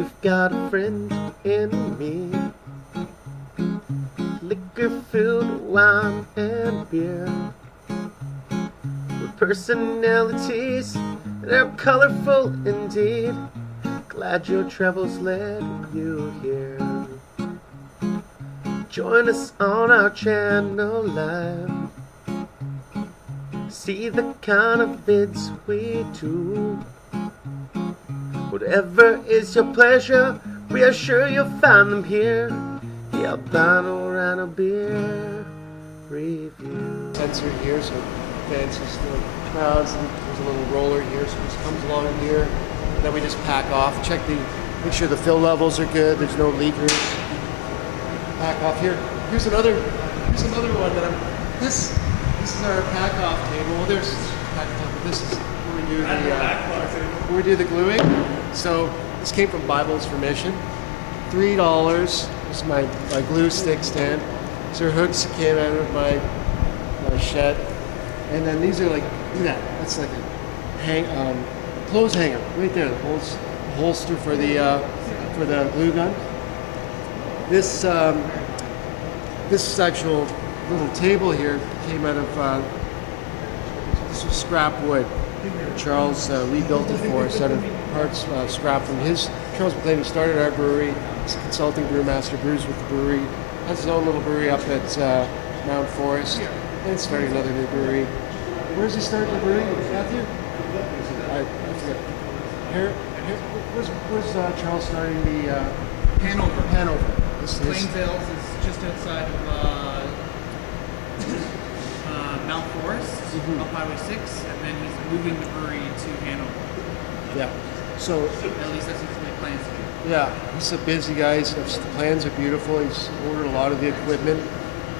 You've got a friend in me. Liquor-filled wine and beer, with personalities that are colorful indeed. Glad your travels led you here. Join us on our channel live. See the kind of vids we do. Whatever is your pleasure, we are sure you'll find them here. The Albino Rhino beer review. Sensor here, so advances the crowds, and there's a little roller here, so it just comes along here. And then we just pack off. Make sure the fill levels are good. There's no leakers. Pack off here. Here's another one that This is our pack off table. Well, there's pack off, but this is where we do the gluing. So this came from Bibles for Mission. $3. This is my glue stick stand. These are hooks that came out of my shed. And then these are like, look at that. That's like a clothes hanger right there. The holster for the glue gun. This actual little table here came out of this was scrap wood. Charles rebuilt it for us out of parts scrap from his. Charles McLean, who started our brewery, he's a consulting brewmaster, brews with the brewery, has his own little brewery up at Mount Forest, and started another new brewery. Where's he starting the brewery, Matthew? I forget. Where's Charles starting the? Hanover. Hanover. Plainvales is just outside of Mount Forest, up Highway 6, and then he's moving the brewery to Hanover. Yeah. So at least that's what my plans to do. Yeah, he's a busy guy. The plans are beautiful. He's ordered a lot of the equipment.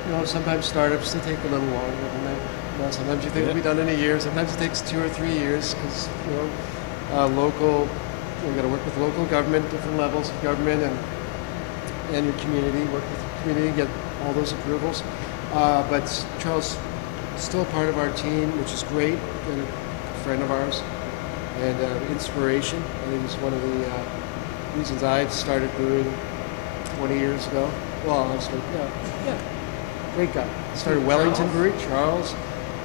You know, sometimes startups, they take a little longer than that. You know, sometimes you think it'll be done in a year. Sometimes it takes 2 or 3 years because, you know, we've got to work with local government, different levels of government, and your community, work with the community, get all those approvals. But Charles is still part of our team, which is great. And a friend of ours and inspiration. I think he's one of the reasons I started brewing 20 years ago. Well, I started, great guy. Started Wellington Brewery, Charles.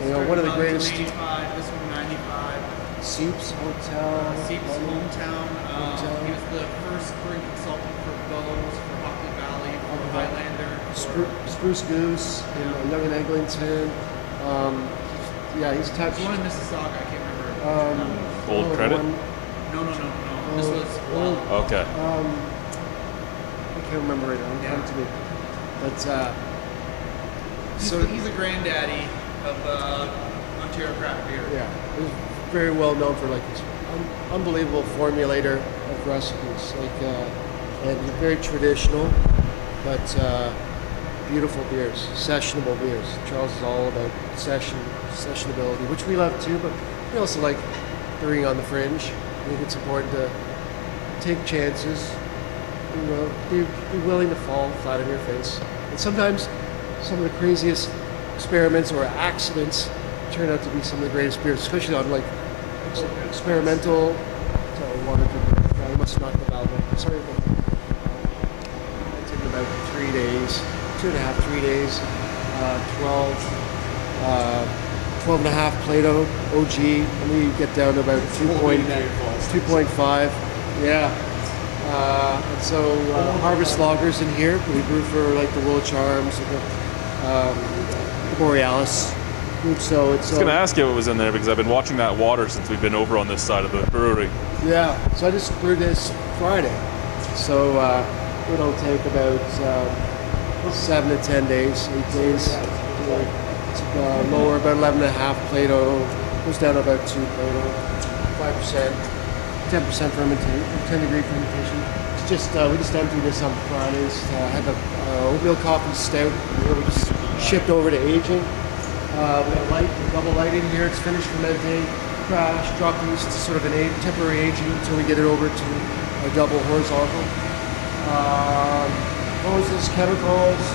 You know, one of the greatest. 85, this one 95. Seeps Hotel. Seeps hometown. He was the first brewing consultant for Bose, for Hockley Valley, for Highlander. Spruce Goose, Young and Eglinton. He's touched. One in Mississauga, I can't remember. Old Credit? No. This was Okay. I can't remember right now. Come to me. But he's a granddaddy of Ontario craft beer. Yeah, he's very well known for like his unbelievable formulator of recipes, and very traditional, but beautiful beers, sessionable beers. Charles is all about sessionability, which we love too, but we also like brewing on the fringe. I think it's important to take chances, you know, be willing to fall flat on your face. And sometimes some of the craziest experiments or accidents turn out to be some of the greatest beers, especially on like experimental. Sorry, water. I must knock the valve off. Sorry, but it took about 3 days, 2.5, 3 days, 12 and a half Plato OG, and we get down to about 2.5. Yeah. And so Harvest Loggers in here. We brew for like the World Charms, the Borealis. So it's. I was going to ask you what was in there because I've been watching that water since we've been over on this side of the brewery. Yeah. So I just brewed this Friday. So it'll take about 7 to 10 days, 8 days. Lower about 11.5 Plato, goes down to about 2 Plato, 5%, 10% fermentation, 10-degree fermentation. It's just we just emptied this on Fridays. Had the oatmeal coffee stout here. We just shipped over to aging. We got double light in here. It's finished fermenting, crash, drop these to sort of an temporary aging until we get it over to a double horizontal. Hoses, chemicals.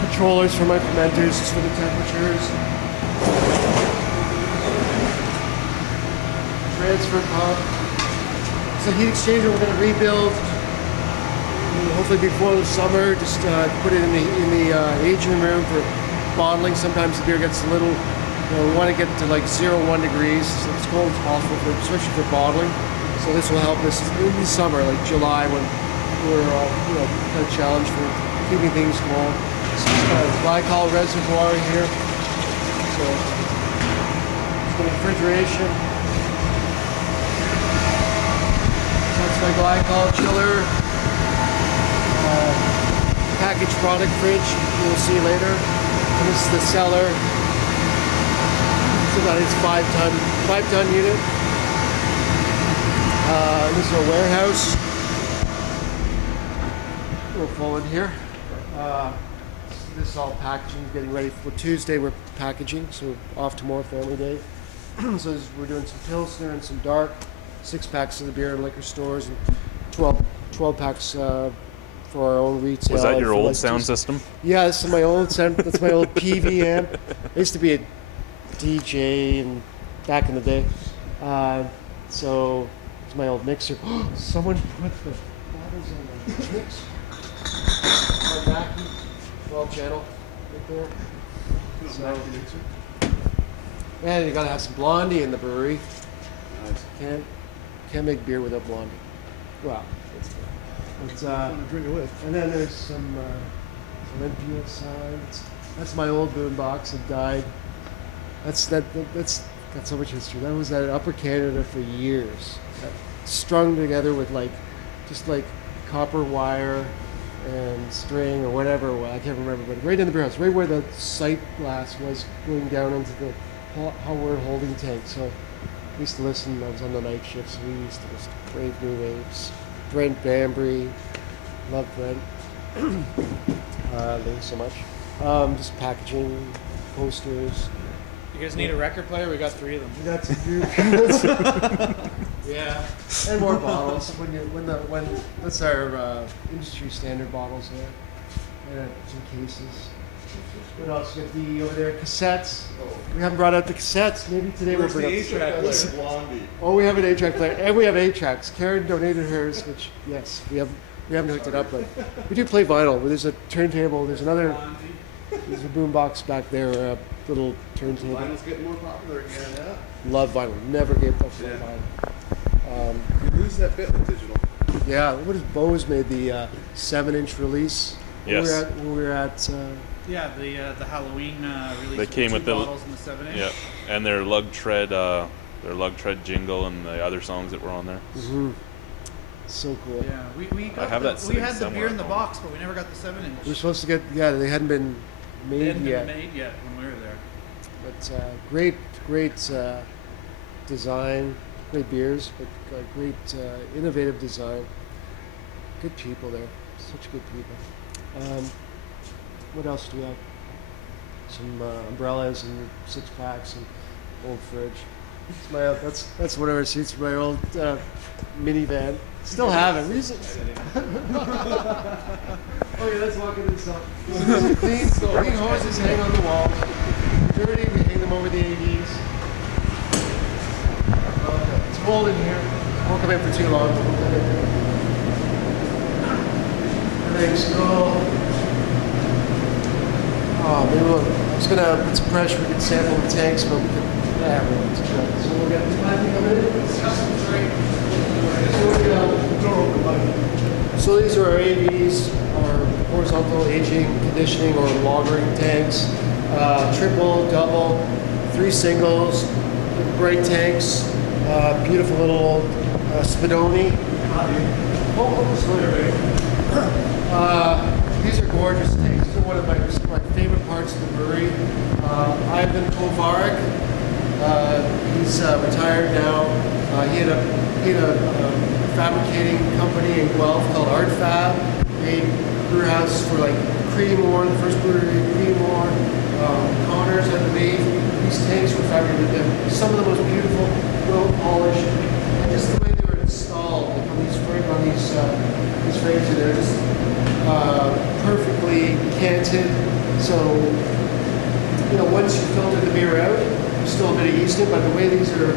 Controllers for my fermenters, just for the temperatures. Transfer pump. So a heat exchanger we're going to rebuild. Hopefully before the summer, just put it in the aging room for bottling. Sometimes the beer gets a little, we want to get to like 0-1 degrees, so as cold as possible, especially for bottling. So this will help us in the summer, like July, when we're kind of challenged for keeping things cold. This is a glycol reservoir here. So some refrigeration. So that's my glycol chiller. Packaged product fridge, you'll see later. And this is the cellar. It's about its 5-ton unit. This is our warehouse. We'll fall in here. This is all packaging, getting ready for Tuesday. We're packaging, so off tomorrow, family day. So we're doing some Pilsner and some dark, 6-packs of the beer and liquor stores, and 12 packs for our own retail. Was that your old sound system? Yeah, this is my old sound. That's my old PV amp. I used to be a DJ and back in the day. So it's my old mixer. Someone put the bottles on the mix. My vacuum 12 channel right there. So, man, you gotta have some Blondie in the brewery. Can't make beer without Blondie. Wow. It's drink it with. and then there's some Olympia signs. That's my old boombox that died. That's got so much history. That was at Upper Canada for years. Strung together with just copper wire and string or whatever. Well, I can't remember, but right in the beer house, right where the sight glass was going down into the hot holding tank. So we used to listen. I was on the night shift, so we used to listen to Brave New Waves. Brent Bambry, love Brent. Thank you so much. Just packaging, posters. You guys need a record player? We got 3 of them. We got some yeah, and more bottles. When that's our industry standard bottles there. And some cases. What else? We got over there cassettes. We haven't brought out the cassettes. Maybe today we'll bring up the 8-track player. Oh, we have an 8-track player, and we have 8-tracks. Karen donated hers, which yes, we haven't hooked it up, but we do play vinyl. There's a turntable. There's a boombox back there, a little turntable. Vinyl's getting more popular again, yeah. Love vinyl. Never gave up on vinyl. You lose that bit with digital. Yeah, what is Bose made the 7-inch release? Yes. When we were at Yeah, the Halloween release. They came with the bottles and the 7-inch. Yeah, and their lug tread jingle and the other songs that were on there. Mm-hmm. So cool. Yeah, we got I have that we had the somewhere beer in at the home. box, but we never got the 7-inch. We were supposed to get, they hadn't been They made hadn't yet. been made yet when we were there. But great design, great beers, but great innovative design. Good people there, such good people. What else do we have? Some umbrellas and 6-packs and old fridge. That's whatever seats my old minivan. Still have it. Okay, let's walk into this up. Clean hoses hang on the walls. Dirty, we hang them over the AVs. It's cold in here. Won't come in for too long. Everything's cool. Oh, maybe I was gonna put some pressure. We could sample the tanks, but we could. Yeah, we'll try. So we'll get this plastic coming in. So these are our AVs, our horizontal aging, conditioning, or lagering tanks. Triple, double, 3 singles, bright tanks, beautiful little Spadoni. These are gorgeous tanks. These are one of my favorite parts of the brewery. Ivan Kovarik, he's retired now. He had a fabricating company in Guelph called Art Fab. Made brew houses for Creedmoor, the first brewery in Creedmoor, Connors, I believe. These tanks were fabricated. Some of the most beautiful, well polished, and just the way they were installed on these frames, they're just perfectly canted. So once you filter the beer out, there's still a bit of yeast in, but the way these are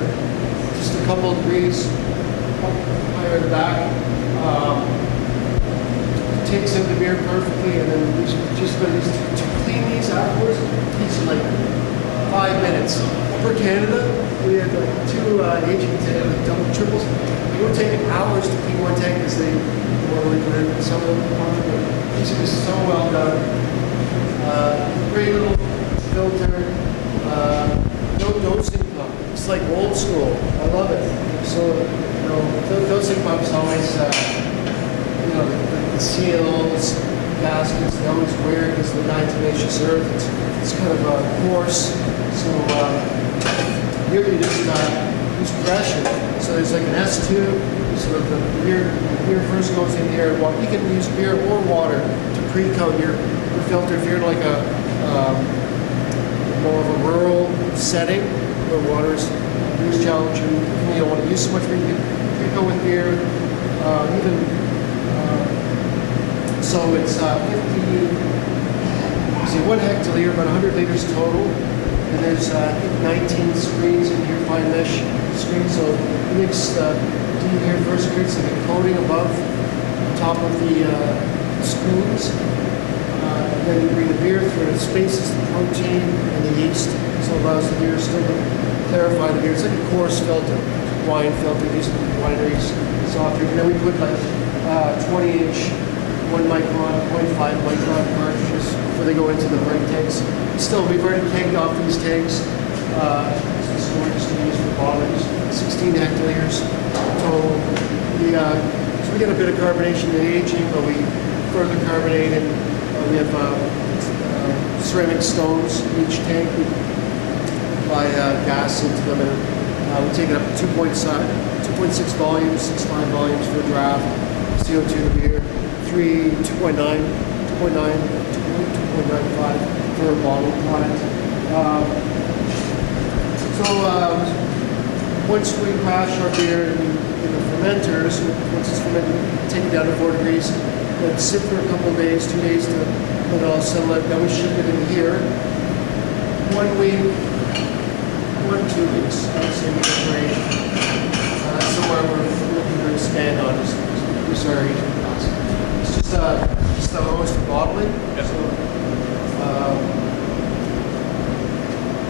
just a couple of degrees higher filter in the back. Takes out the beer perfectly, and then we just going to clean these afterwards. Takes like 5 minutes. For Canada, we had like 2 aging double triples. It would take hours to clean one tank because they more liquid in some of them. These are just so well done. Great little filter. No dosing pump. It's like old school. I love it. So, you know, dosing pumps always, you know, the seals, gaskets, they always wear because of the 9 tenacious earth. It's kind of coarse. So, here you just use pressure. So there's like an S tube. So the beer first goes in here. You can use beer or water to pre-coat your filter if you're in like a more of a rural setting where water is challenging. You don't want to use so much beer. You can pre-coat with beer. So it's 1 hectoliter, about 100 liters total. And there's 19 screens in here, fine mesh screens. So it makes the here first creates like a coating above the top of the screens. And then you bring the beer through, it spaces the protein and the yeast, so it allows the beer still to clarify the beer. It's like a coarse filter, wine filter, these wineries, soft drink. And then we put like 20-inch, 1 micron, 0.5 micron cartridges before they go into the bright tanks. Still, we've already tanked off these tanks. Some storage to use for bottles, 16 hectoliters total. So we get a bit of carbonation in aging, but we further carbonate and we have ceramic stones in each tank. We apply gas into them and we take it up to 2.6 volumes, 6.5 volumes for a draft, CO2 to beer, 2.9, 2.95 for a bottle product. Once we crash our beer in the fermenters, once it's fermented, take it down to 4 degrees, let it sit for a couple of days, 2 days to let it all settle out. Then we ship it in here. 1 week, 2 weeks, I would say we operate. That's somewhere we're looking to expand on is reduce our aging costs. It's just the hose for bottling. Yes. So,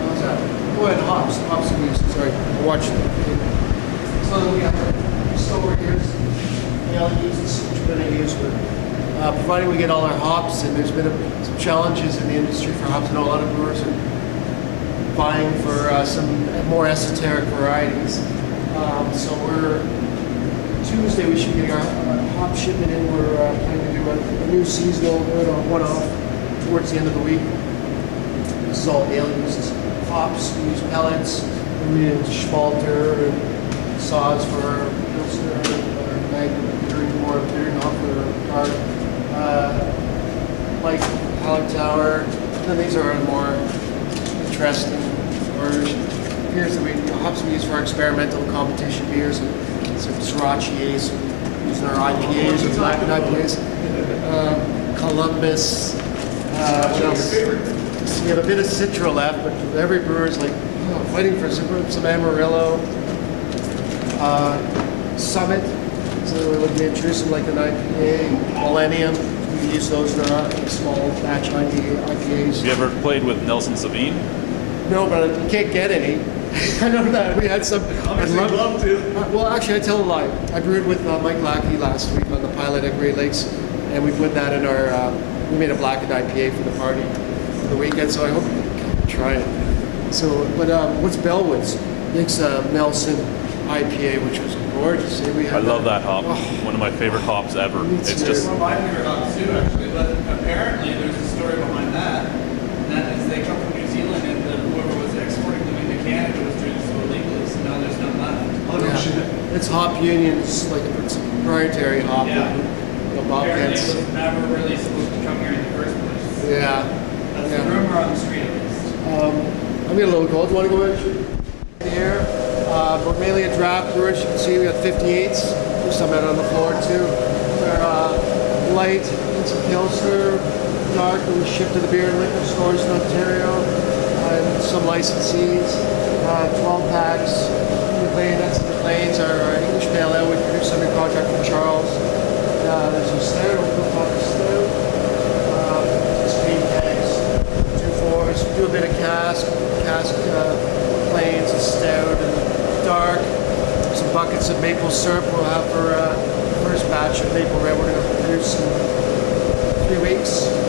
how's that? Oh, and hops we use. Sorry, I watched it. So we have just over here, the LEDs, which we're going to use with, providing we get all our hops, and there's been some challenges in the industry for hops. I know a lot of brewers are buying for some more esoteric varieties. So Tuesday we should get our hop shipment in. We're planning to do a new seasonal one-off towards the end of the week. This is all ale uses. Hops, we use pellets, we use Spalter and saws for Pilsner or Magnum, more beering off or dark. Like Pallet Tower. Then these are more interesting beers that the hops we use for our experimental competition beers and some Sriracha, using our IPAs and black IPAs. Columbus. What else? We have a bit of Citra left, but every brewer is like fighting for some Amarillo. Summit. So we're looking to introduce them like an IPA. Millennium. We use those in our small batch IPAs. Have you ever played with Nelson Sauvin? No, but you can't get any. I know that. We had some. I'd love to. Well, actually, I tell a lie. I brewed with Mike Lackey last week on the pilot at Great Lakes, and we put that in our. We made a blackened IPA for the party for the weekend, so I hope you can try it. So, but what's Bellwoods? Makes Nelson IPA, which was gorgeous. I love that hop. One of my favorite hops ever. It's just. One of my favorite hops too, actually. But apparently, there's a story behind that. And that is they come from New Zealand, and whoever was exporting them into Canada was doing so illegally. So now there's none left. Oh no shit! It's Hop Union's like it's proprietary hop. Yeah. Apparently, Bobcats. it was never really supposed to come here in the first place. Yeah. That's the rumor on the street, at least. I'm getting a little cold. Do you want to go in here? We're mainly a draft brewer. As you can see, we got 58s. There's some out on the floor too. They're light, it's a Pilsner, dark, and we ship to the beer and liquor stores in Ontario, and some licensees. 12 packs. The Plains are our English Pale Ale. We produce under project from Charles. There's a stout, we'll call it stout. Just green kegs, 2 4s. Do a bit of cask plains and stout and dark. Some buckets of maple syrup we'll have for first batch of maple red we're going to produce in 3 weeks.